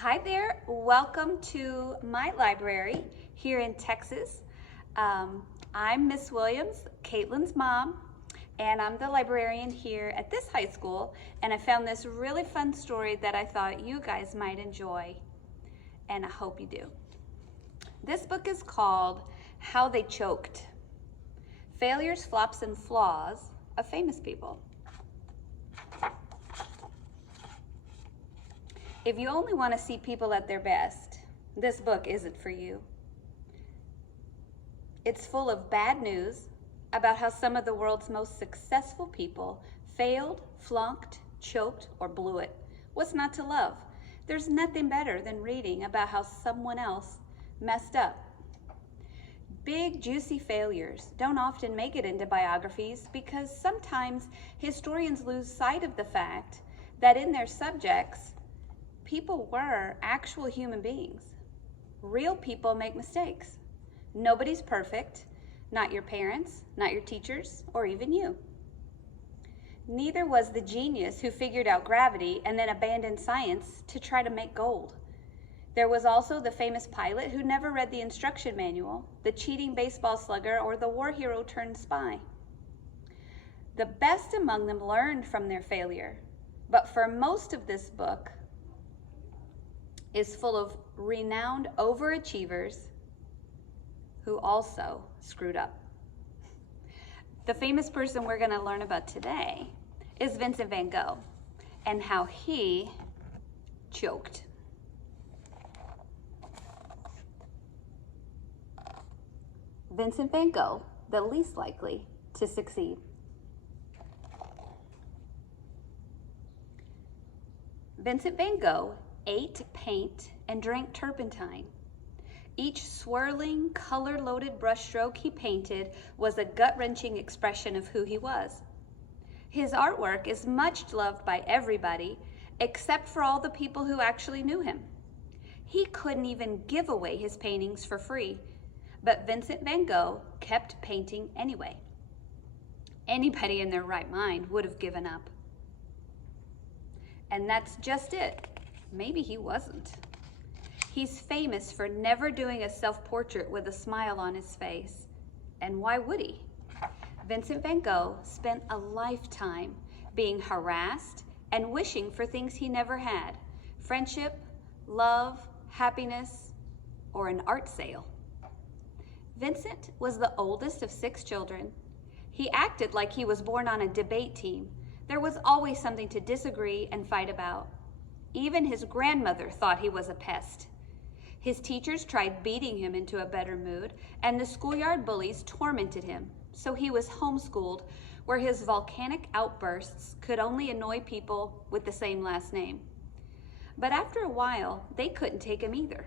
Hi there, welcome to my library here in Texas. I'm Miss Williams, Caitlin's mom, and I'm the librarian here at this high school, and I found this really fun story that I thought you guys might enjoy, and I hope you do. This book is called How They Choked: Failures, Flops, and Flaws of Famous People. If you only want to see people at their best, this book isn't for you. It's full of bad news about how some of the world's most successful people failed, flunked, choked, or blew it. What's not to love? There's nothing better than reading about how someone else messed up. Big, juicy failures don't often make it into biographies because sometimes historians lose sight of the fact that in their subjects, people were actual human beings. Real people make mistakes. Nobody's perfect, not your parents, not your teachers, or even you. Neither was the genius who figured out gravity and then abandoned science to try to make gold. There was also the famous pilot who never read the instruction manual, the cheating baseball slugger, or the war hero turned spy. The best among them learned from their failure, but for most of this book, is full of renowned overachievers who also screwed up. The famous person we're going to learn about today is Vincent Van Gogh and how he choked. Vincent Van Gogh, the least likely to succeed. Vincent Van Gogh ate paint and drank turpentine. Each swirling, color-loaded brushstroke he painted was a gut-wrenching expression of who he was. His artwork is much loved by everybody, except for all the people who actually knew him. He couldn't even give away his paintings for free, but Vincent Van Gogh kept painting anyway. Anybody in their right mind would have given up. And that's just it. Maybe he wasn't. He's famous for never doing a self-portrait with a smile on his face. And why would he? Vincent Van Gogh spent a lifetime being harassed and wishing for things he never had: friendship, love, happiness, or an art sale. Vincent was the oldest of 6 children. He acted like he was born on a debate team. There was always something to disagree and fight about. Even his grandmother thought he was a pest. His teachers tried beating him into a better mood, and the schoolyard bullies tormented him, so he was homeschooled, where his volcanic outbursts could only annoy people with the same last name. But after a while, they couldn't take him either.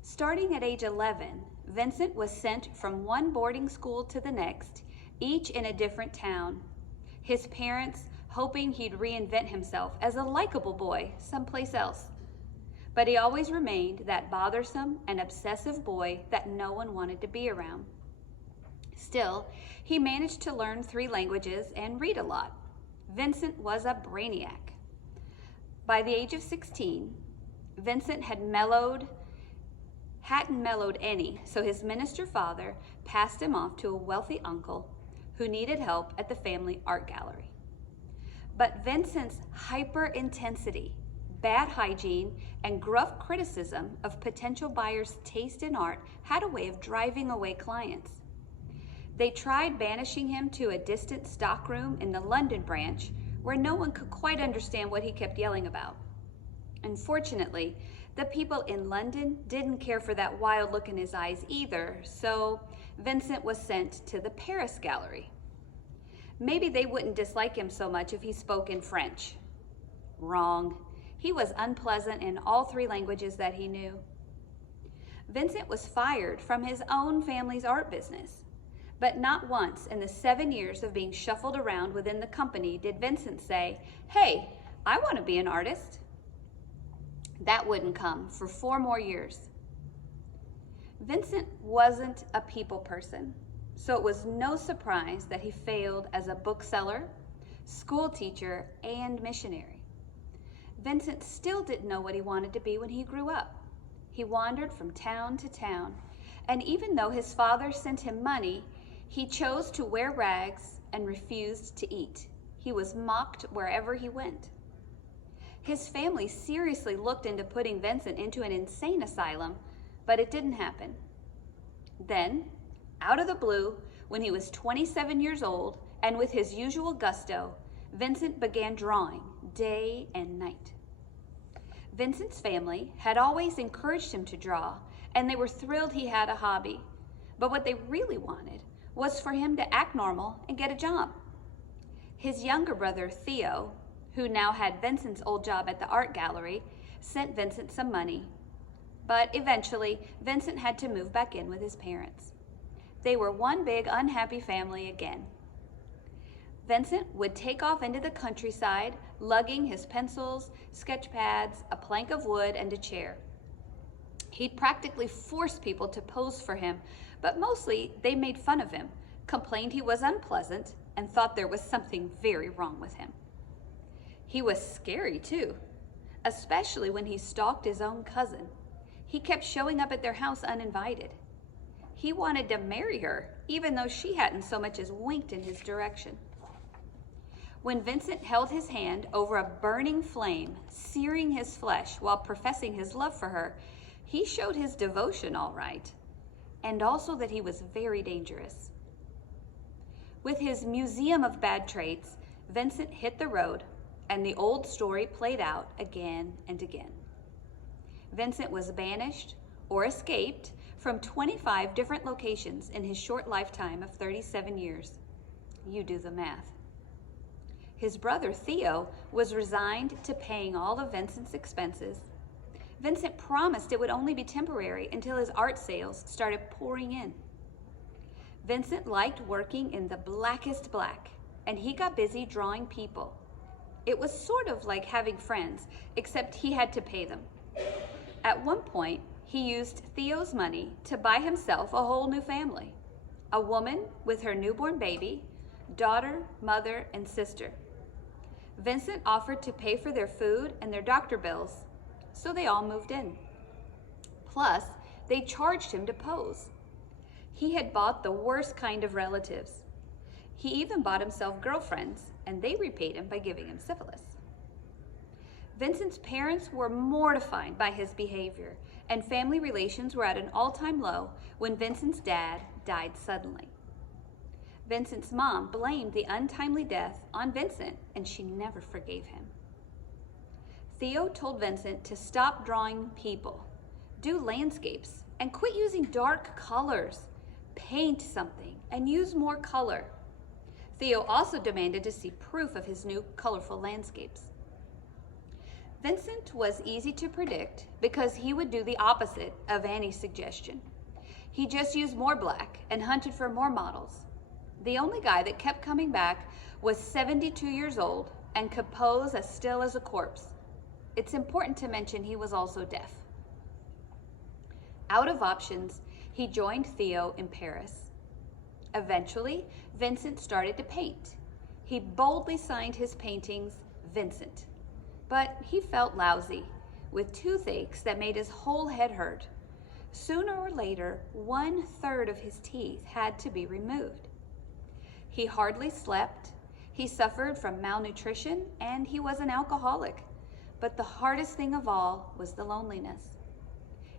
Starting at age 11, Vincent was sent from one boarding school to the next, each in a different town. His parents hoping he'd reinvent himself as a likable boy someplace else. But he always remained that bothersome and obsessive boy that no one wanted to be around. Still, he managed to learn 3 languages and read a lot. Vincent was a brainiac. By the age of 16, Vincent hadn't mellowed any, so his minister father passed him off to a wealthy uncle who needed help at the family art gallery. But Vincent's hyper-intensity, bad hygiene, and gruff criticism of potential buyers' taste in art had a way of driving away clients. They tried banishing him to a distant stockroom in the London branch where no one could quite understand what he kept yelling about. Unfortunately, the people in London didn't care for that wild look in his eyes either, so Vincent was sent to the Paris gallery. Maybe they wouldn't dislike him so much if he spoke in French. Wrong. He was unpleasant in all 3 languages that he knew. Vincent was fired from his own family's art business, but not once in the 7 years of being shuffled around within the company did Vincent say, "Hey, I want to be an artist." That wouldn't come for 4 more years. Vincent wasn't a people person, so it was no surprise that he failed as a bookseller, school teacher, and missionary. Vincent still didn't know what he wanted to be when he grew up. He wandered from town to town, and even though his father sent him money, he chose to wear rags and refused to eat. He was mocked wherever he went. His family seriously looked into putting Vincent into an insane asylum, but it didn't happen. Then, out of the blue, when he was 27 years old, and with his usual gusto, Vincent began drawing day and night. Vincent's family had always encouraged him to draw, and they were thrilled he had a hobby. But what they really wanted was for him to act normal and get a job. His younger brother, Theo, who now had Vincent's old job at the art gallery, sent Vincent some money. But eventually, Vincent had to move back in with his parents. They were one big unhappy family again. Vincent would take off into the countryside, lugging his pencils, sketch pads, a plank of wood, and a chair. He'd practically force people to pose for him, but mostly they made fun of him, complained he was unpleasant, and thought there was something very wrong with him. He was scary too, especially when he stalked his own cousin. He kept showing up at their house uninvited. He wanted to marry her, even though she hadn't so much as winked in his direction. When Vincent held his hand over a burning flame, searing his flesh while professing his love for her, he showed his devotion all right, and also that he was very dangerous. With his museum of bad traits, Vincent hit the road, and the old story played out again and again. Vincent was banished or escaped from 25 different locations in his short lifetime of 37 years. You do the math. His brother Theo was resigned to paying all of Vincent's expenses. Vincent promised it would only be temporary until his art sales started pouring in. Vincent liked working in the blackest black, and he got busy drawing people. It was sort of like having friends, except he had to pay them. At one point, he used Theo's money to buy himself a whole new family. A woman with her newborn baby, daughter, mother, and sister. Vincent offered to pay for their food and their doctor bills, so they all moved in. Plus, they charged him to pose. He had bought the worst kind of relatives. He even bought himself girlfriends, and they repaid him by giving him syphilis. Vincent's parents were mortified by his behavior, and family relations were at an all-time low when Vincent's dad died suddenly. Vincent's mom blamed the untimely death on Vincent, and she never forgave him. Theo told Vincent to stop drawing people, do landscapes, and quit using dark colors. Paint something and use more color. Theo also demanded to see proof of his new colorful landscapes. Vincent was easy to predict because he would do the opposite of Annie's suggestion. He just used more black and hunted for more models. The only guy that kept coming back was 72 years old and could pose as still as a corpse. It's important to mention he was also deaf. Out of options, he joined Theo in Paris. Eventually, Vincent started to paint. He boldly signed his paintings Vincent, but he felt lousy, with toothaches that made his whole head hurt. Sooner or later, 1/3 of his teeth had to be removed. He hardly slept, he suffered from malnutrition, and he was an alcoholic. But the hardest thing of all was the loneliness.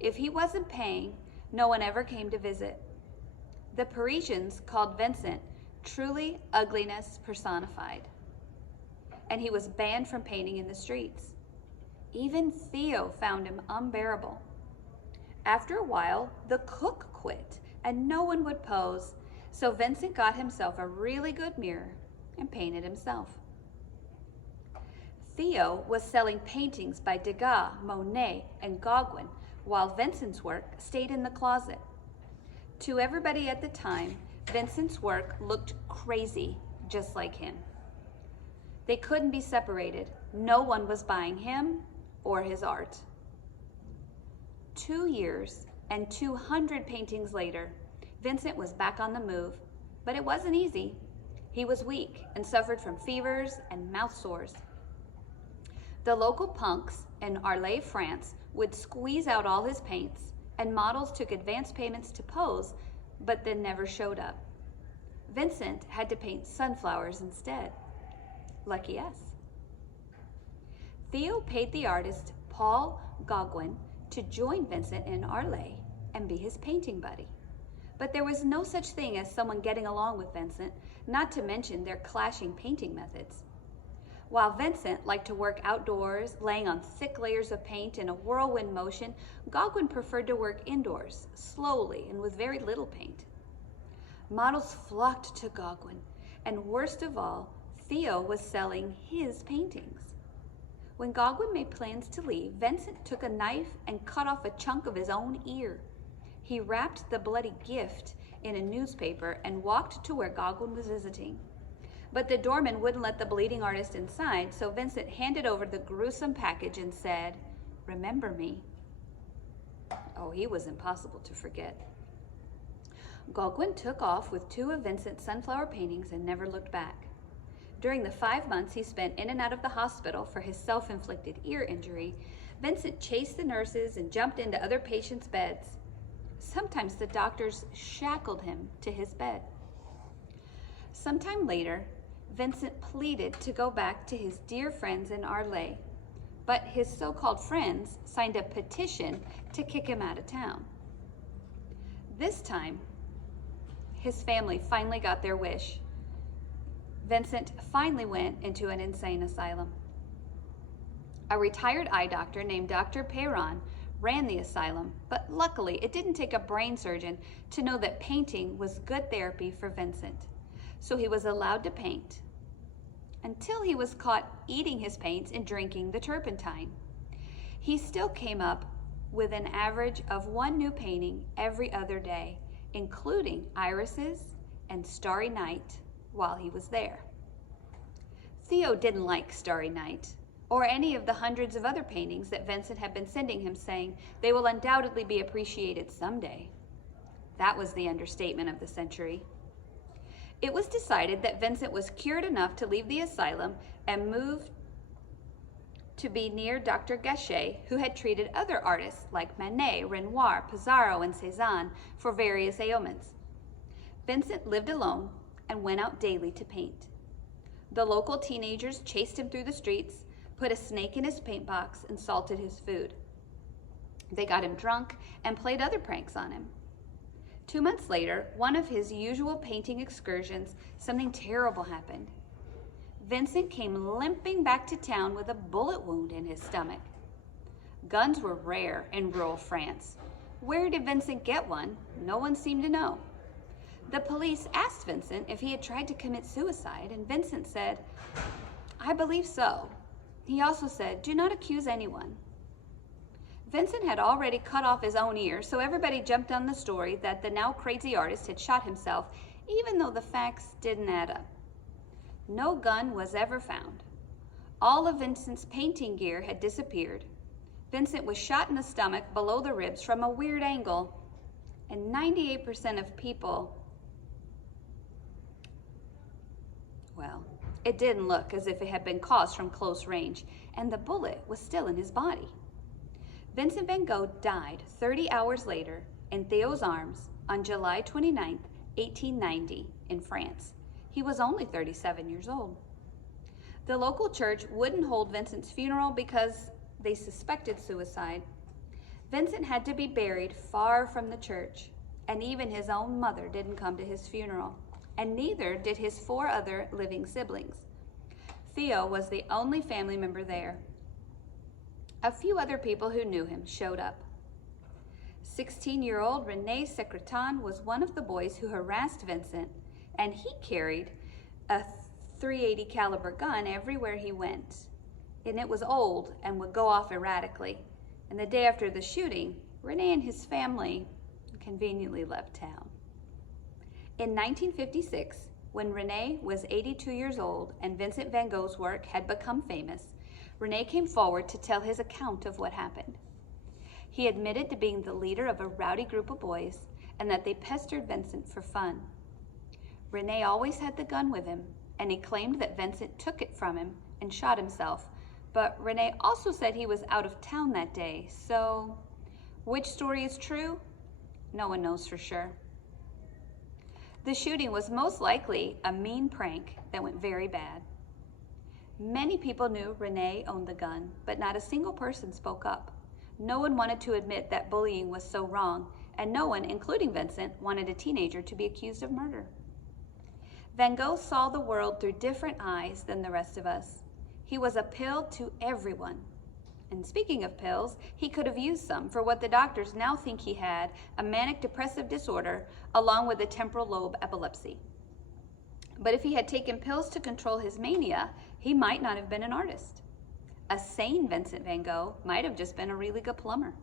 If he wasn't paying, no one ever came to visit. The Parisians called Vincent truly ugliness personified, and he was banned from painting in the streets. Even Theo found him unbearable. After a while, the cook quit, and no one would pose, so Vincent got himself a really good mirror and painted himself. Theo was selling paintings by Degas, Monet, and Gauguin, while Vincent's work stayed in the closet. To everybody at the time, Vincent's work looked crazy, just like him. They couldn't be separated. No one was buying him or his art. 2 years and 200 paintings later, Vincent was back on the move, but it wasn't easy. He was weak and suffered from fevers and mouth sores. The local punks in Arles, France would squeeze out all his paints, and models took advance payments to pose, but then never showed up. Vincent had to paint sunflowers instead. Lucky us. Theo paid the artist Paul Gauguin to join Vincent in Arles and be his painting buddy. But there was no such thing as someone getting along with Vincent, not to mention their clashing painting methods. While Vincent liked to work outdoors, laying on thick layers of paint in a whirlwind motion, Gauguin preferred to work indoors, slowly and with very little paint. Models flocked to Gauguin, and worst of all, Theo was selling his paintings. When Gauguin made plans to leave, Vincent took a knife and cut off a chunk of his own ear. He wrapped the bloody gift in a newspaper and walked to where Gauguin was visiting. But the doorman wouldn't let the bleeding artist inside, so Vincent handed over the gruesome package and said, "Remember me." Oh, he was impossible to forget. Gauguin took off with 2 of Vincent's sunflower paintings and never looked back. During the 5 months he spent in and out of the hospital for his self-inflicted ear injury, Vincent chased the nurses and jumped into other patients' beds. Sometimes the doctors shackled him to his bed. Sometime later, Vincent pleaded to go back to his dear friends in Arles, but his so-called friends signed a petition to kick him out of town. This time, his family finally got their wish. Vincent finally went into an insane asylum. A retired eye doctor named Dr. Perron ran the asylum, but luckily it didn't take a brain surgeon to know that painting was good therapy for Vincent. So he was allowed to paint until he was caught eating his paints and drinking the turpentine. He still came up with an average of 1 new painting every other day, including irises and Starry Night while he was there. Theo didn't like Starry Night or any of the hundreds of other paintings that Vincent had been sending him, saying they will undoubtedly be appreciated someday. That was the understatement of the century. It was decided that Vincent was cured enough to leave the asylum and move to be near Dr. Gachet, who had treated other artists like Manet, Renoir, Pissarro, and Cézanne for various ailments. Vincent lived alone and went out daily to paint. The local teenagers chased him through the streets, put a snake in his paint box, and salted his food. They got him drunk and played other pranks on him. 2 months later, one of his usual painting excursions, something terrible happened. Vincent came limping back to town with a bullet wound in his stomach. Guns were rare in rural France. Where did Vincent get one? No one seemed to know. The police asked Vincent if he had tried to commit suicide, and Vincent said, "I believe so." He also said, "Do not accuse anyone." Vincent had already cut off his own ear, so everybody jumped on the story that the now crazy artist had shot himself, even though the facts didn't add up. No gun was ever found. All of Vincent's painting gear had disappeared. Vincent was shot in the stomach below the ribs from a weird angle, and 98% of people, well, it didn't look as if it had been caused from close range, and the bullet was still in his body. Vincent Van Gogh died 30 hours later in Theo's arms on July 29, 1890, in France. He was only 37 years old. The local church wouldn't hold Vincent's funeral because they suspected suicide. Vincent had to be buried far from the church, and even his own mother didn't come to his funeral, and neither did his 4 other living siblings. Theo was the only family member there. A few other people who knew him showed up. 16-year-old René Secretan was one of the boys who harassed Vincent, and he carried a .380 caliber gun everywhere he went. And it was old and would go off erratically. And the day after the shooting, René and his family conveniently left town. In 1956, when René was 82 years old and Vincent Van Gogh's work had become famous, René came forward to tell his account of what happened. He admitted to being the leader of a rowdy group of boys and that they pestered Vincent for fun. René always had the gun with him, and he claimed that Vincent took it from him and shot himself, But Rene also said he was out of town that day, so which story is true? No one knows for sure. The shooting was most likely a mean prank that went very bad. Many people knew Rene owned the gun, but not a single person spoke up. No one wanted to admit that bullying was so wrong, and no one, including Vincent, wanted a teenager to be accused of murder. Van Gogh saw the world through different eyes than the rest of us. He was a pill to everyone. And speaking of pills, he could have used some for what the doctors now think he had, a manic depressive disorder, along with a temporal lobe epilepsy. But if he had taken pills to control his mania, he might not have been an artist. A sane Vincent Van Gogh might have just been a really good plumber.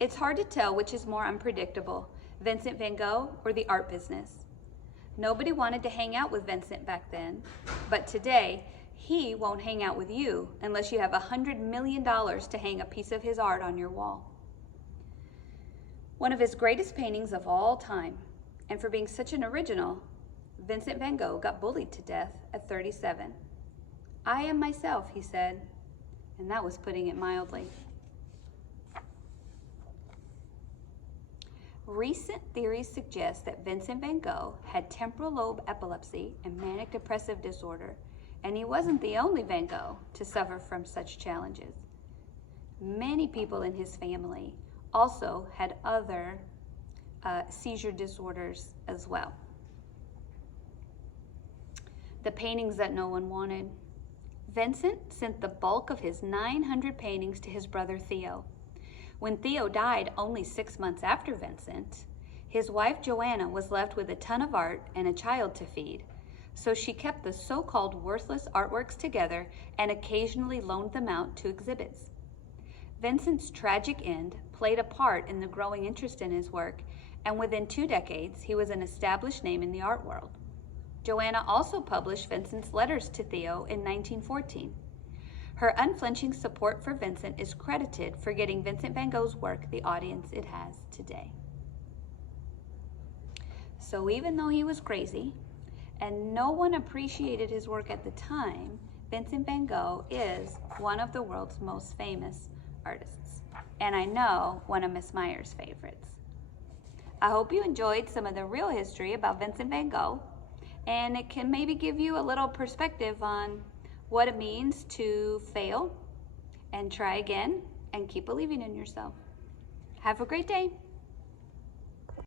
It's hard to tell which is more unpredictable, Vincent Van Gogh or the art business. Nobody wanted to hang out with Vincent back then, but today, he won't hang out with you unless you have $100 million to hang a piece of his art on your wall. One of his greatest paintings of all time, and for being such an original, Vincent Van Gogh got bullied to death at 37. "I am myself," he said, and that was putting it mildly. Recent theories suggest that Vincent Van Gogh had temporal lobe epilepsy and manic depressive disorder, and he wasn't the only Van Gogh to suffer from such challenges. Many people in his family also had other seizure disorders as well. The paintings that no one wanted. Vincent sent the bulk of his 900 paintings to his brother Theo. When Theo died only 6 months after Vincent, his wife Joanna was left with a ton of art and a child to feed, so she kept the so-called worthless artworks together and occasionally loaned them out to exhibits. Vincent's tragic end played a part in the growing interest in his work, and within 2 decades, he was an established name in the art world. Joanna also published Vincent's letters to Theo in 1914. Her unflinching support for Vincent is credited for getting Vincent Van Gogh's work the audience it has today. So even though he was crazy, and no one appreciated his work at the time, Vincent Van Gogh is one of the world's most famous artists. And I know one of Miss Meyer's favorites. I hope you enjoyed some of the real history about Vincent Van Gogh, and it can maybe give you a little perspective on what it means to fail and try again and keep believing in yourself. Have a great day.